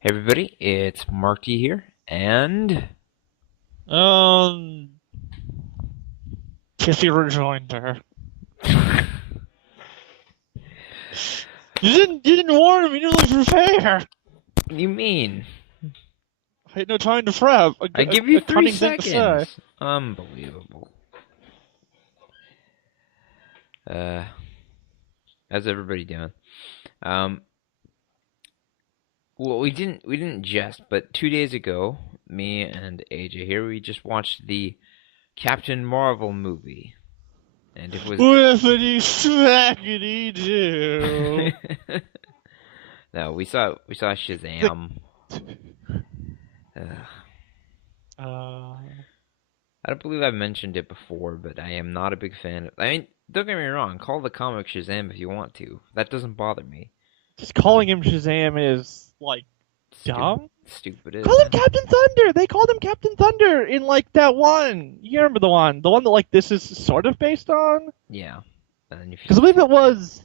Hey everybody, it's Marty here, and Um, Kissy rejoinder. You didn't warn him. You didn't prepare. what do you mean? I had no time to prep. I give you A three cunning thing to say. seconds. Unbelievable. Uh, how's everybody doing? Um, well, we didn't jest, but 2 days ago, me and AJ here, we just watched the Captain Marvel movie, and it was. Whiffity smackety do. No, we saw Shazam. uh, I don't believe I've mentioned it before, but I am not a big fan of. I mean, don't get me wrong. Call the comic Shazam if you want to. That doesn't bother me. just calling him Shazam is like dumb. Stupid, isn't Call him it? Captain Thunder. They called him Captain Thunder in like that one. You remember the one that like this is sort of based on? Yeah. And if Because I you, believe it was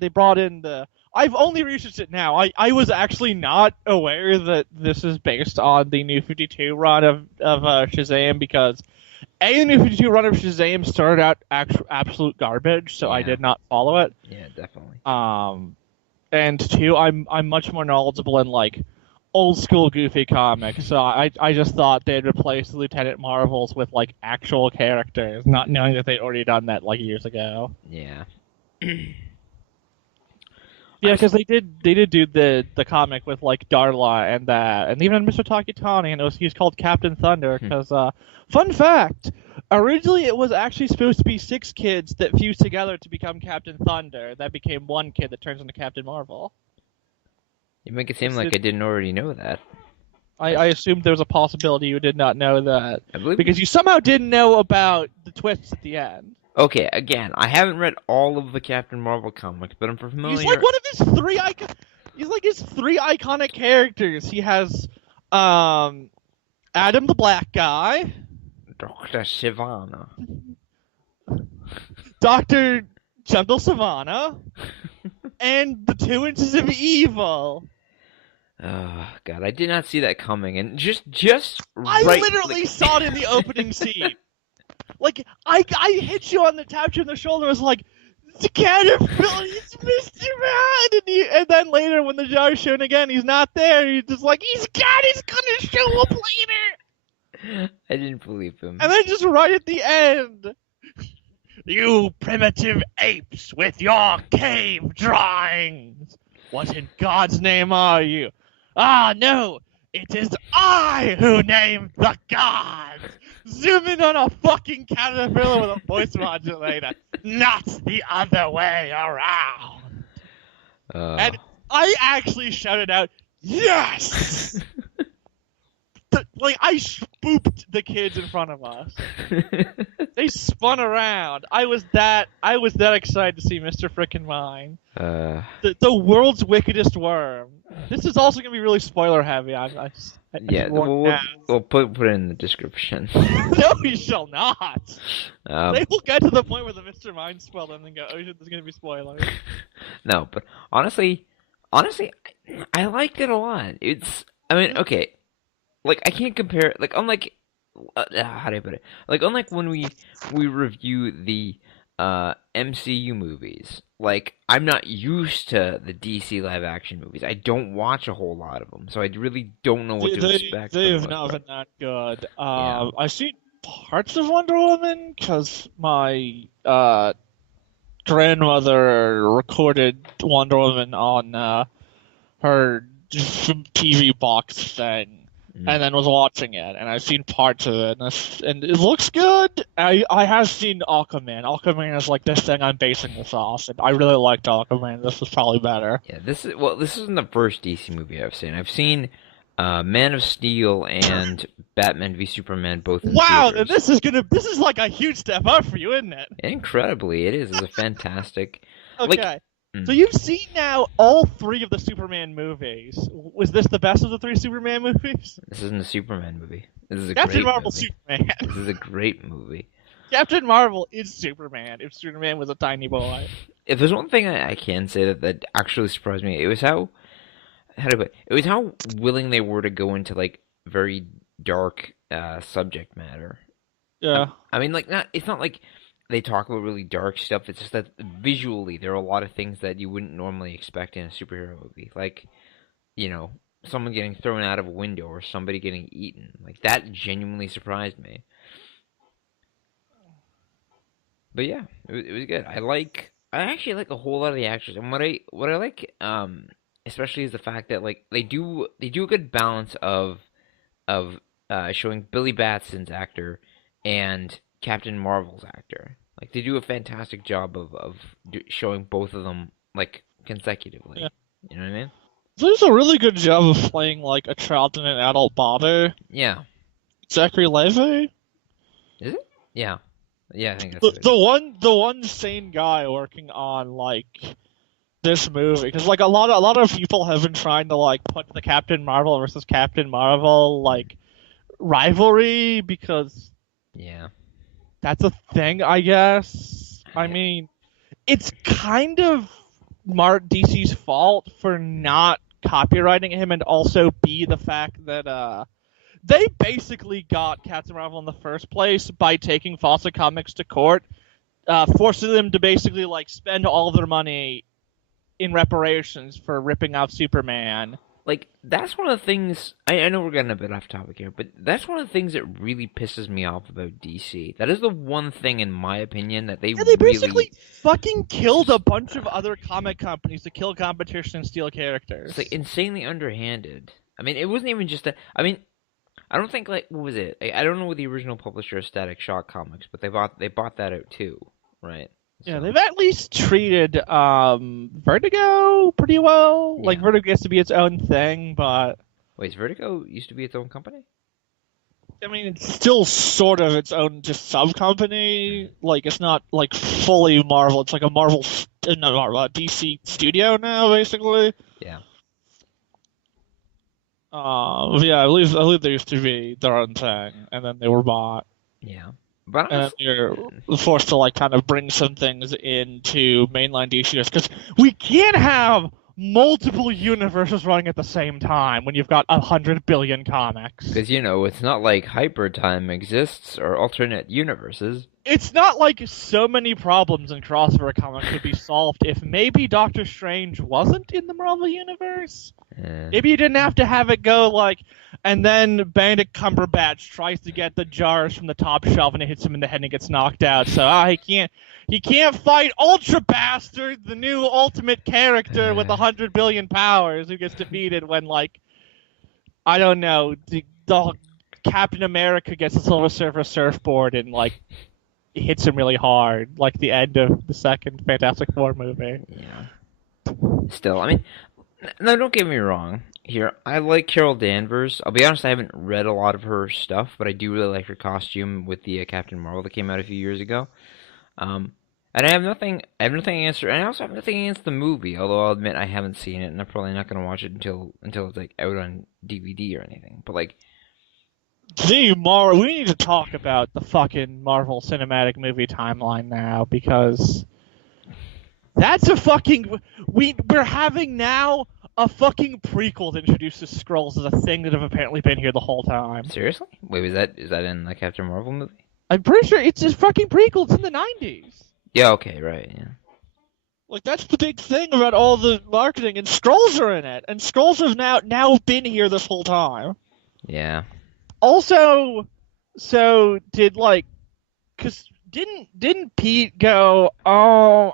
they brought in the. I've only researched it now. I was actually not aware that this is based on the New 52 run of Shazam because the New 52 run of Shazam started out absolute garbage, so I Yeah. did not follow it. yeah, definitely. And two, I'm much more knowledgeable in like old school goofy comics, so I just thought they'd replace the Lieutenant Marvels with like actual characters, not knowing that they'd already done that like years ago. Yeah. Yeah, because they did do the comic with like Darla and that, and even Mr. Takitani, and he's called Captain Thunder. Because fun fact, originally it was actually supposed to be 6 kids that fused together to become Captain Thunder. That became one kid that turns into Captain Marvel. You make it seem like I didn't already know that. I assumed there was a possibility you did not know that I believe. because you somehow didn't know about the twists at the end. Okay, again, I haven't read all of the Captain Marvel comics, but I'm familiar. He's like one of his three icon. He's like his three iconic characters. He has Adam the Black Guy, Dr. Sivana. Dr. Gentle Savannah, and the 2 inches of evil. Oh God, I did not see that coming, and just I right, literally like, saw it in the opening scene. Like I hit you on the tap you on the shoulder. I was like, "The caterpillar, it's Mr. Man," and then later when the jar's shown again, he's not there. He's just like, he's gonna show up later. I didn't believe him. And then just right at the end, you primitive apes with your cave drawings. What in God's name are you? Ah, no, it is I who named the gods. Zoom in on a fucking caterpillar with a voice modulator, not the other way around. And I actually shouted out, yes! I spooked the kids in front of us. They spun around. I was that excited to see Mr. Frickin' Mine. The world's wickedest worm. This is also gonna be really spoiler heavy. Yeah, we'll put it in the description. No, we shall not. Um, They will get to the point where the Mr. Mind spoiled and then go, oh shit, there's gonna be spoilers. no, but honestly, I liked it a lot. I mean, okay, like I can't compare. Like unlike, how do I put it? Like unlike when we review the MCU movies. Like I'm not used to the DC live action movies. I don't watch a whole lot of them, so I really don't know what to expect. They've not been that good. Yeah. I've seen parts of Wonder Woman because my grandmother recorded Wonder Woman on her TV box thing. And then was watching it, and I've seen parts of it, and it looks good. I have seen Aquaman. Aquaman is like this thing I'm basing this off, and I really liked Aquaman. This was probably better. Yeah, this isn't the first DC movie I've seen. I've seen Man of Steel and Batman v Superman both in Wow, theaters. this is like a huge step up for you, isn't it? Incredibly, it is. It's a fantastic. Okay. So you've seen now all 3 of the Superman movies. Was this the best of the 3 Superman movies? This isn't a Superman movie. This is a Captain great Marvel movie. Superman. This is a great movie. Captain Marvel is Superman if Superman was a tiny boy. If there's one thing I can say that actually surprised me, it was how how to put it? It was how willing they were to go into like very dark subject matter. Yeah. I mean, like, not it's not like they talk about really dark stuff. It's just that visually there are a lot of things that you wouldn't normally expect in a superhero movie, like someone getting thrown out of a window or somebody getting eaten. Like that genuinely surprised me. But yeah, it was good. I actually like a whole lot of the actors, and what I like especially is the fact that like they do a good balance of showing Billy Batson's actor and Captain Marvel's actor. Like they do a fantastic job of showing both of them like consecutively. Yeah. You know what I mean? There's a really good job of playing like a child in an adult body. Yeah. Zachary Levi. Is it? Yeah. Yeah, I think that's The, it. the one sane guy working on like this movie, because like a lot of people have been trying to like put the Captain Marvel versus Captain Marvel like rivalry, because Yeah. that's a thing, I guess. I mean, it's kind of DC's fault for not copywriting him, and also the fact that they basically got Captain Marvel in the first place by taking Fawcett Comics to court, forcing them to basically like spend all of their money in reparations for ripping off Superman. Like that's one of the things I know we're getting a bit off topic here, but that's one of the things that really pisses me off about DC. That is the one thing, in my opinion, that they Yeah, they really basically fucking killed a bunch of other comic companies to kill competition and steal characters. it's like insanely underhanded. I mean, it wasn't even just that. I mean, I don't think like what was it? I don't know what the original publisher of Static Shock Comics, but they bought that out too, right? Yeah, So, they've at least treated Vertigo pretty well. Like Yeah. Vertigo gets to be its own thing, but wait, Vertigo used to be its own company? I mean, it's still sort of its own just sub company. Like it's not like fully Marvel. It's like a not Marvel, a DC studio now, basically. Yeah. Yeah, I believe they used to be their own thing, and then they were bought. Yeah. But And honestly, you're forced to like kind of bring some things into mainline DC because we can't have multiple universes running at the same time when you've got 100 billion comics. because it's not like hyper time exists or alternate universes. It's not like so many problems in crossover comics would be solved if maybe Doctor Strange wasn't in the Marvel universe. Maybe you didn't have to have it go like, and then Benedict Cumberbatch tries to get the jars from the top shelf and it hits him in the head and he gets knocked out. So he can't fight Ultra Bastard, the new ultimate character with 100 billion powers, who gets defeated when like, I don't know, the Captain America gets a Silver Surfer surfboard and like hits him really hard, like the end of the second Fantastic Four movie. Yeah. Still, I mean, no, don't get me wrong. Here, I like Carol Danvers. I'll be honest, I haven't read a lot of her stuff, but I do really like her costume with the Captain Marvel that came out a few years ago. And I have nothing against her, and I also have nothing against the movie. Although I'll admit I haven't seen it, and I'm probably not going to watch it until it's like out on DVD or anything. But like, We need to talk about the fucking Marvel Cinematic Movie timeline now, because that's a fucking we're having now a fucking prequel to introduce the Skrulls as a thing that have apparently been here the whole time. seriously? Wait, is that in the Captain Marvel movie? I'm pretty sure it's a fucking prequel. It's in the 90s. Yeah. Okay. Right. Yeah. Like that's the big thing about all the marketing, and Skrulls are in it, and Skrulls have now been here this whole time. Yeah. Also, so didn't Pete go, oh,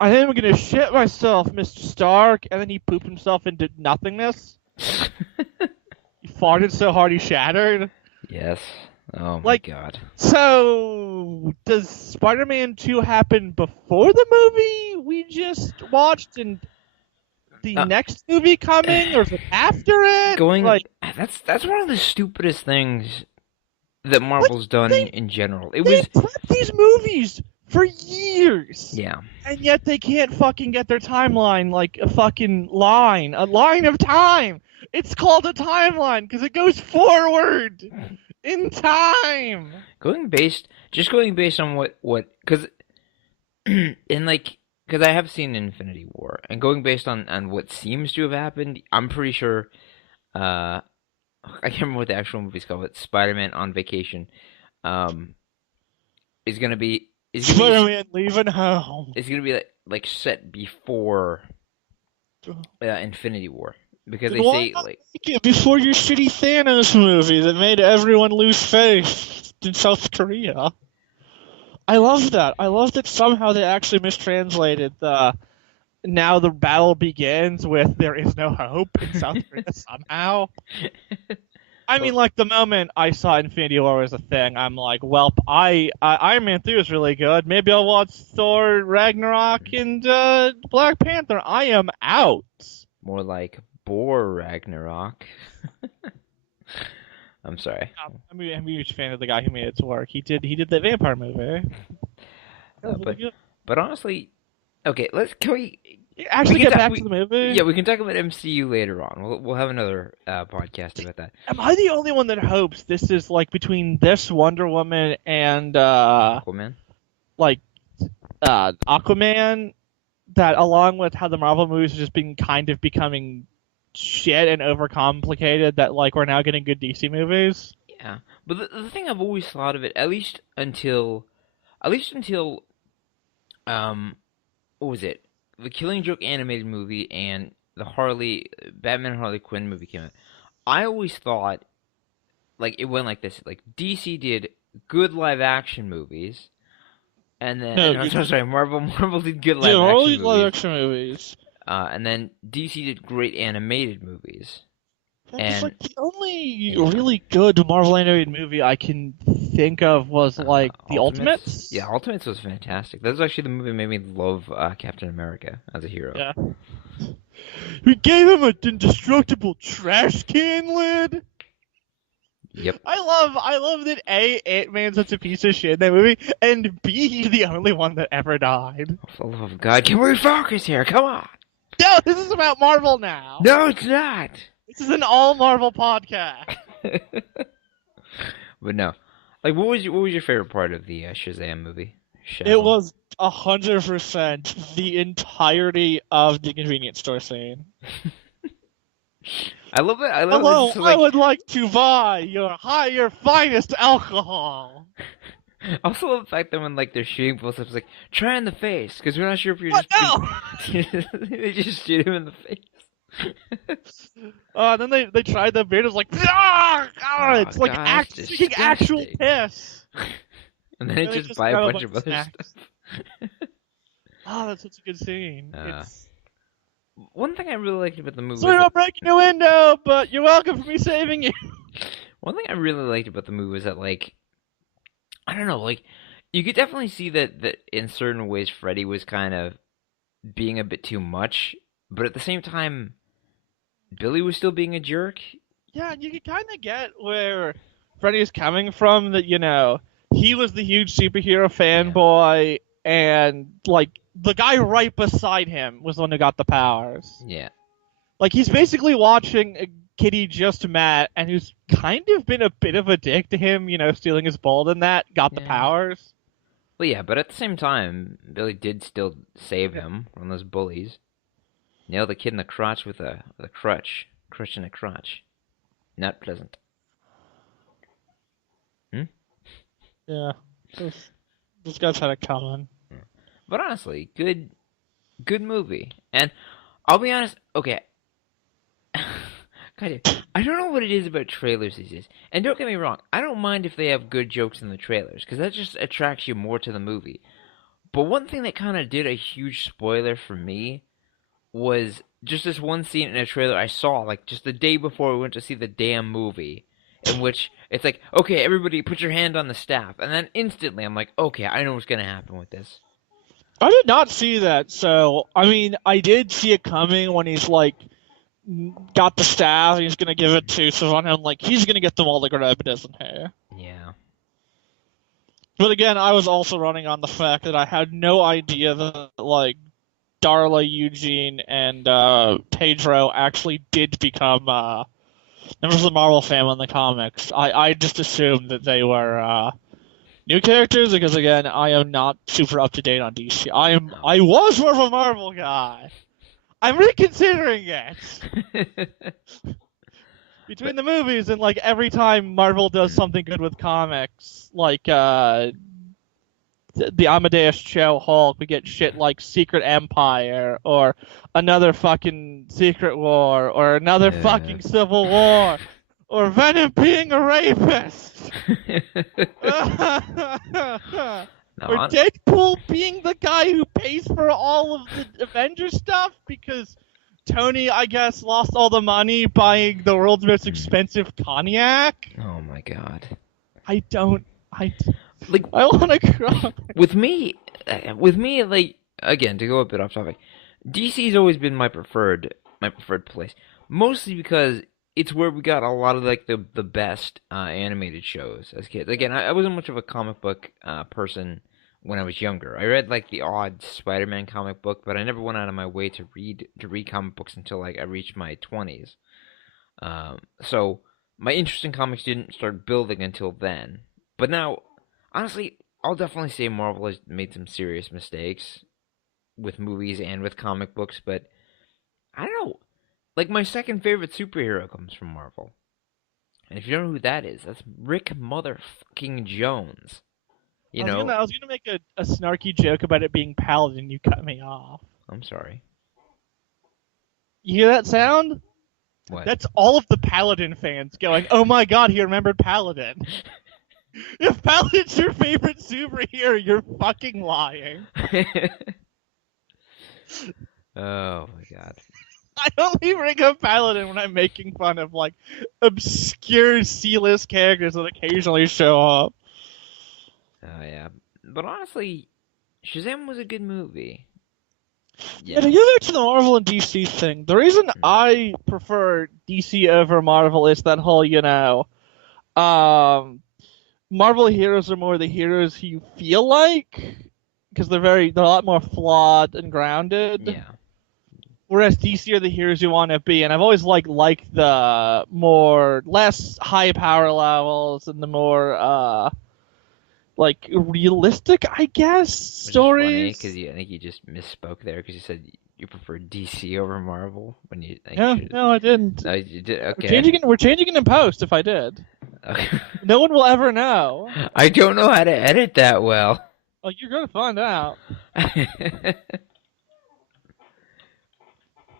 I think I'm gonna shit myself, Mr. Stark, and then he pooped himself into nothingness? He farted so hard he shattered? Yes. Oh my Like, god. So, does Spider-Man 2 happen before the movie we just watched, and the next movie coming, or is it after it? That's one of the stupidest things that Marvel's done in general. They prepped these movies for years. Yeah. And yet they can't fucking get their timeline like a fucking line. A line of time! It's called a timeline because it goes forward in time! Going based on what, because in like, because I have seen Infinity War, and going based on what seems to have happened, I'm pretty sure. Uh, I can't remember what the actual movie's called, but Spider-Man on Vacation, um, is gonna be is gonna be Spider-Man leaving home. is gonna be like set before Infinity War because Then they why say not like make it before your shitty Thanos movie that made everyone lose faith in South Korea? I love that. I love that somehow they actually mistranslated the "now the battle begins" with "there is no hope" in South Korea somehow. I mean, well, like the moment I saw Infinity War was a thing, I'm like, well, Iron Man 3 was really good. Maybe I'll watch Thor Ragnarok and Black Panther. I am out. more like Boar Ragnarok. I'm sorry. I'm a huge fan of the guy who made it to work. He did the vampire movie. That was really But good. honestly, okay, let's can we Actually, can get talk back to the movie. yeah, we can talk about MCU later on. We'll have another podcast about that. Am I the only one that hopes this is like between this Wonder Woman and Aquaman. like Aquaman, that along with how the Marvel movies have just been kind of becoming shit and overcomplicated, that like we're now getting good DC movies? Yeah, but the thing I've always thought of it, at least until what was it? The Killing Joke animated movie and the Batman and Harley Quinn movie came out. I always thought like it went like this: like DC did good live action movies, and then No, no, sorry, Marvel did good yeah, live all action these live movies, action movies. and then DC did great animated movies. It's And like the only yeah, really good Marvel animated movie I can think of was like The Ultimates. Yeah, Ultimates. Ultimates was fantastic. That was actually the movie that made me love Captain America as a hero. Yeah. We gave him an indestructible trash can lid. Yep. I love that A, Ant-Man's such a piece of shit in that movie, and B, he's the only one that ever died. For the love of God, can we focus here? Come on. No, this is about Marvel now. No, it's not. This is an all Marvel podcast. But no, like what was your favorite part of the Shazam movie? It Shazam. was 100% the entirety of the convenience store scene. I love it. I love Hello, it. I would like to buy your finest alcohol. Also love the fact that when like they're shooting bullets, it's like try in the face because we're not sure if you're What? just No! they just shoot him in the face. Then they tried the beer. It was like, ah, Oh, it's like God, that's speaking actual disgusting. piss. And then they And they just just buy a got a bunch of bunch of other snacks. stuff. Oh, that's such a good scene. It's One thing I really liked about the movie sorry was about breaking your window, but you're welcome for me saving you. one thing I really liked about the movie was that like I don't know, like you could definitely see that in certain ways Freddy was kind of being a bit too much, but at the same time Billy was still being a jerk. Yeah, you can kind of get where Freddy's coming from. That he was the huge superhero fanboy, and like the guy right beside him was the one who got the powers. Yeah. Like he's basically watching a kid he just met, and who's kind of been a bit of a dick to him. Stealing his ball and that got the Yeah. powers. Well, yeah, but at the same time, Billy did still save him from those bullies. Nailed the kid in the crotch with a crutch. Crutch in a crotch. Not pleasant. Hmm? Yeah, those guys had it coming. But honestly, good movie. And I'll be honest, okay. God, I don't know what it is about trailers these days. And don't get me wrong, I don't mind if they have good jokes in the trailers, because that just attracts you more to the movie. But one thing that kind of did a huge spoiler for me was just this one scene in a trailer I saw, like, just the day before we went to see the damn movie, in which it's like, okay, everybody put your hand on the staff. And then instantly I'm like, okay, I know what's going to happen with this. I did not see that, so I mean, I did see it coming when he's like got the staff and he's gonna give it to Savannah, and like he's gonna get them all to grab it, isn't he? Yeah. But again, I was also running on the fact that I had no idea that like Darla, Eugene, and Pedro actually did become members of the Marvel family in the comics. I just assumed that they were New characters, because again, I am not super up to date on DC. No. I was more of a Marvel guy. I'm reconsidering it But between the movies and like every time Marvel does mm, something good with comics, like the Amadeus Cho Hulk, we get shit like Secret Empire or another fucking Secret War or another yeah. fucking Civil War or Venom being a rapist. No, Or Deadpool being the guy who pays for all of the Avengers stuff because Tony, I guess, lost all the money buying the world's most mm, expensive cognac. oh my god. I don't. Like I want to cry. with me, like again to go a bit off topic, DC's always been my preferred place, mostly because it's where we got a lot of like the best animated shows as kids. Again, I wasn't much of a comic book person when I was younger. I read like the odd Spider-Man comic book, but I never went out of my way to read comic books until like I reached my 20s. So my interest in comics didn't start building until then. But now, honestly, I'll definitely say Marvel has made some serious mistakes with movies and with comic books, but I don't know. Like my second favorite superhero comes from Marvel. And if you don't know who that is, that's Rick motherfucking Jones. You know, I was gonna make a snarky joke about it being Paladin. You cut me off. I'm sorry. You hear that sound? What? That's all of the Paladin fans going, "Oh my god, he remembered Paladin." If Paladin's your favorite superhero, you're fucking lying. Oh my god. I only bring up Paladin when I'm making fun of like obscure C-list characters that occasionally show up. Oh yeah. But honestly, Shazam was a good movie. You Yeah, to know. get back to the Marvel and DC thing, the reason Mm, I prefer DC over Marvel is that whole, um, Marvel heroes are more the heroes you feel like because they're a lot more flawed and grounded. yeah. Whereas DC are the heroes you want to be, and I've always liked the more less high power levels and the more like realistic, I guess, Which is funny because stories. I think you just misspoke there because you said you prefer DC over Marvel when you I think you Yeah, should. no, I didn't. No, you did. We're Okay. changing it. We're changing it in post. If I did, Okay. no one will ever know. I don't know how to edit that well. Oh, you're gonna find out.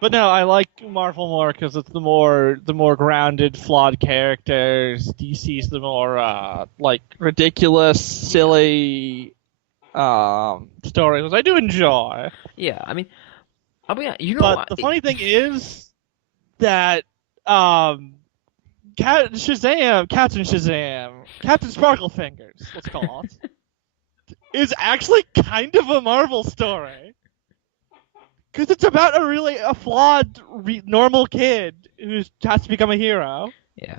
But no, I like Marvel more because it's the more grounded, flawed characters. DC's the more like ridiculous, Yeah. silly stories, which I do enjoy. Yeah. I mean, I'll be honest, But the funny thing is that um, Captain Sparklefingers, let's call it, is actually kind of a Marvel story. Because it's about a flawed, normal kid who has to become a hero. Yeah.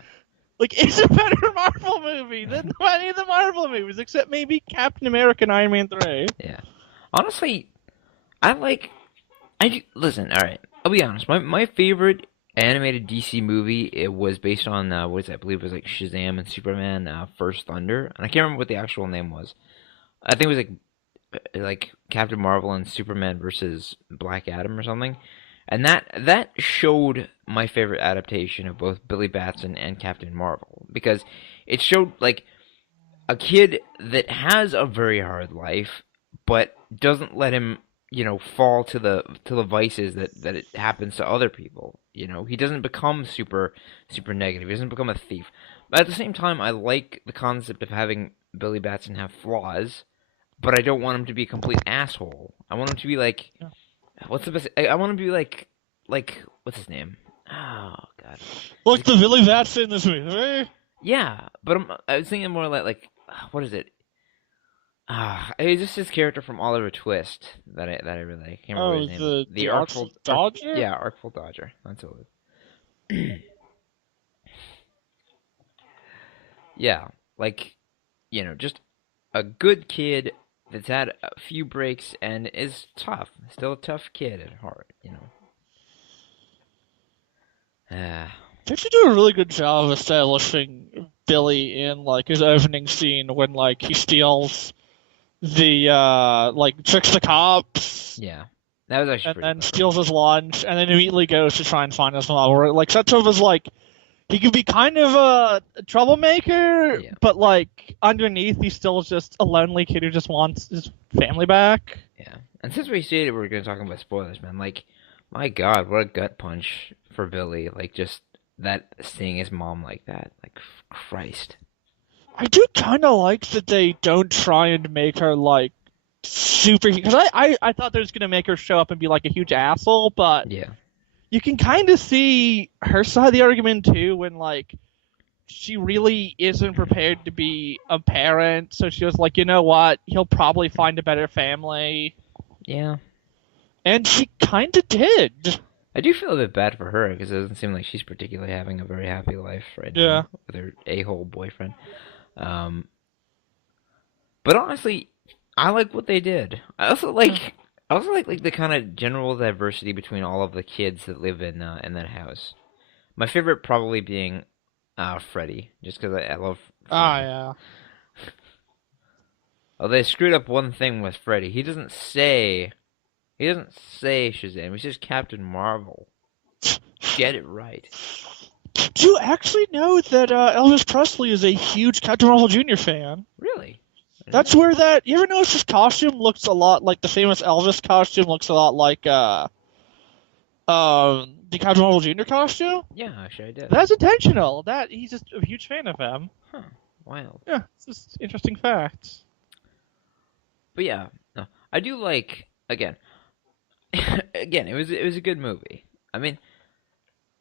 Like, it's a better Marvel movie than any of the Marvel movies, except maybe Captain America and Iron Man 3. Yeah. Honestly, I like. Listen. All right. I'll be honest. My favorite animated DC movie it was based on what is that? I believe it was like Shazam and Superman First Thunder, and I can't remember what the actual name was. I think it was like Captain Marvel and Superman versus Black Adam or something. And that showed my favorite adaptation of both Billy Batson and Captain Marvel because it showed like a kid that has a very hard life but doesn't let him, fall to the vices that it happens to other people. He doesn't become super negative. He doesn't become a thief. But at the same time, I like the concept of having Billy Batson have flaws but I don't want him to be a complete asshole. I want him to be like, Yeah. what's the best? I want him to be like what's his name? Oh God. Like the Billy Batson in this movie. Yeah, but I was thinking more what is it? It's just his character from Oliver Twist that I really like. I can't remember Oh, his name. the Artful Dodger? Yeah, Artful Dodger. That's what it is. Yeah, like just a good kid that's had a few breaks and is tough. Still a tough kid at heart. Uh, They should do a really good job of establishing Billy in like his opening scene when like he steals the like tricks the cops Yeah, that was actually and pretty then clever. steals his lunch and then immediately goes to try and find his mom. Where it like sets up as like he could be kind of a troublemaker, Yeah, but like underneath he's still just a lonely kid who just wants his family back. yeah. And since we stated we're going to talk about spoilers, man, like, my God, what a gut punch for Billy. Like, just that seeing his mom like that. Like, Christ. I do kind of like that they don't try and make her like super because I thought they was gonna make her show up and be like a huge asshole, but Yeah, you can kind of see her side of the argument too when like she really isn't prepared to be a parent, so she was like, you know what, he'll probably find a better family, yeah. and she kind of did. I do feel a bit bad for her because it doesn't seem like she's particularly having a very happy life right Yeah. now with her a-hole boyfriend. Um, but honestly, I like what they did. I also like the kind of general diversity between all of the kids that live in that house. My favorite probably being Freddy, just because I love Ah, Freddy. yeah. Oh, they screwed up one thing with Freddy. He doesn't say Shazam. He says Captain Marvel. Get it right. Do you actually know that Elvis Presley is a huge Captain Marvel Jr. fan? Really? That's where that. You ever notice his costume looks a lot like the famous Elvis costume? Looks a lot like the Captain Marvel Jr. costume. Yeah, actually I did. That's intentional. That he's just a huge fan of him. Huh. Wild. Yeah, it's just interesting facts. But yeah, no, I do like again. Again, it was a good movie. I mean,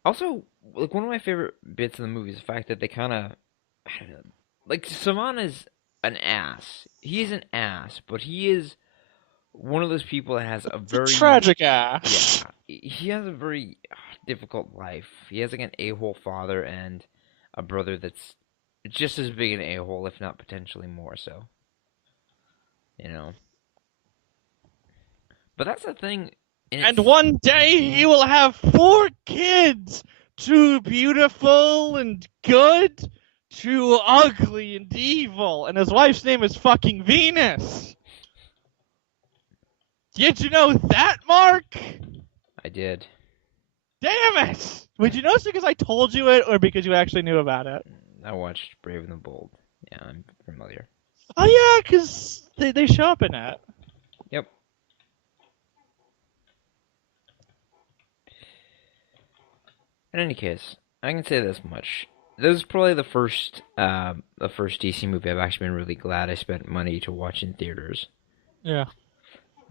also like one of my favorite bits of the movie is the fact that they kind of, I don't know, like Savan is an ass. He is an ass, but he is one of those people that has a It's a very, tragic ass. yeah, he has a very difficult life. He has like an a-hole father and a brother that's just as big an a-hole, if not potentially more so. You know. But that's the thing. And one day he will have 4 kids. Too beautiful and good, too ugly and evil. And his wife's name is fucking Venus. Did you know that, Mark? I did. Damn it! Would you know this because I told you it or because you actually knew about it? I watched Brave and the Bold. Yeah, I'm familiar. Oh, yeah, because they show up in it. Yep. In any case, I can say this much. This is probably the first DC movie I've actually been really glad I spent money to watch in theaters. Yeah.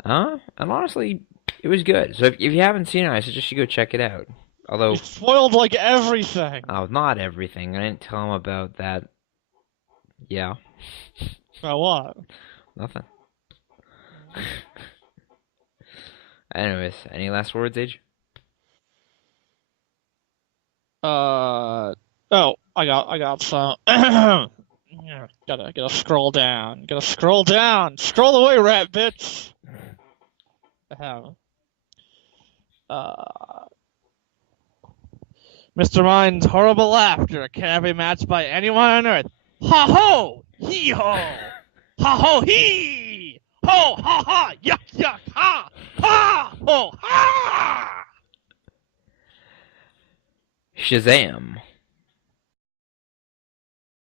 And honestly, it was good. So if you haven't seen it, I suggest you go check it out. Although, You spoiled like everything. oh, not everything. I didn't tell him about that. Yeah, About what? nothing. Anyways, any last words, Age? Oh, I got some. Yeah, gotta scroll down. Gotta scroll down. Scroll away, rat bitch. Ahem. Mr. Mind's horrible laughter cannot be matched by anyone on earth. Ha ho! Hee ho! Ha ho hee! Ho ha ha! Yuck yuck ha! Ha ho ha! Shazam.